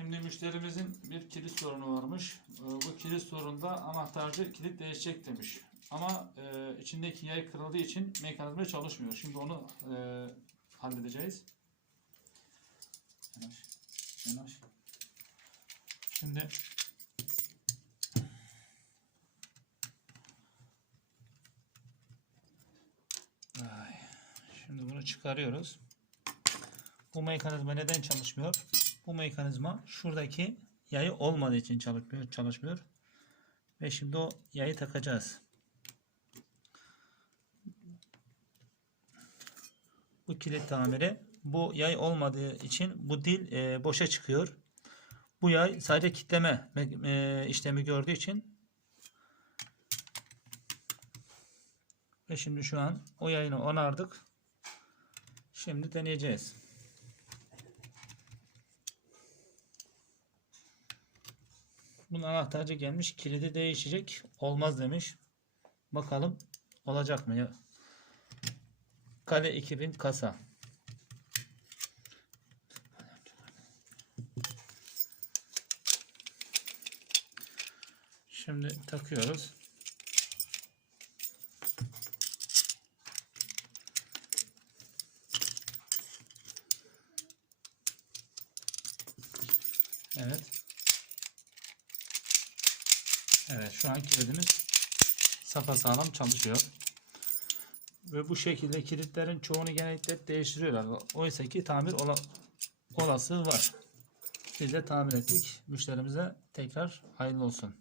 Şimdi müşterimizin bir kilit sorunu varmış. Ee, Bu kilit sorunda anahtarcı kilit değişecek demiş. Ama e, içindeki yay kırıldığı için mekanizma çalışmıyor. Şimdi onu e, halledeceğiz. Şimdi Şimdi bunu çıkarıyoruz. Bu mekanizma neden çalışmıyor? Bu mekanizma şuradaki yayı olmadığı için çalışmıyor, çalışmıyor. Ve şimdi o yayı takacağız. Bu kilit tamiri bu yay olmadığı için bu dil e, boşa çıkıyor. Bu yay sadece kitleme e, işlemi gördüğü için ve şimdi şu an o yayını onardık. Şimdi deneyeceğiz. Bunun anahtarcı gelmiş. Kilidi değişecek. Olmaz demiş. Bakalım olacak mı? Kale 2000 kasa. Şimdi takıyoruz. Evet. Evet şu an kilidimiz sapasağlam çalışıyor. Ve bu şekilde kilitlerin çoğunu genellikle değiştiriyorlar. Oysa ki tamir ola, olası var. Biz de tamir ettik. Müşterimize tekrar hayırlı olsun.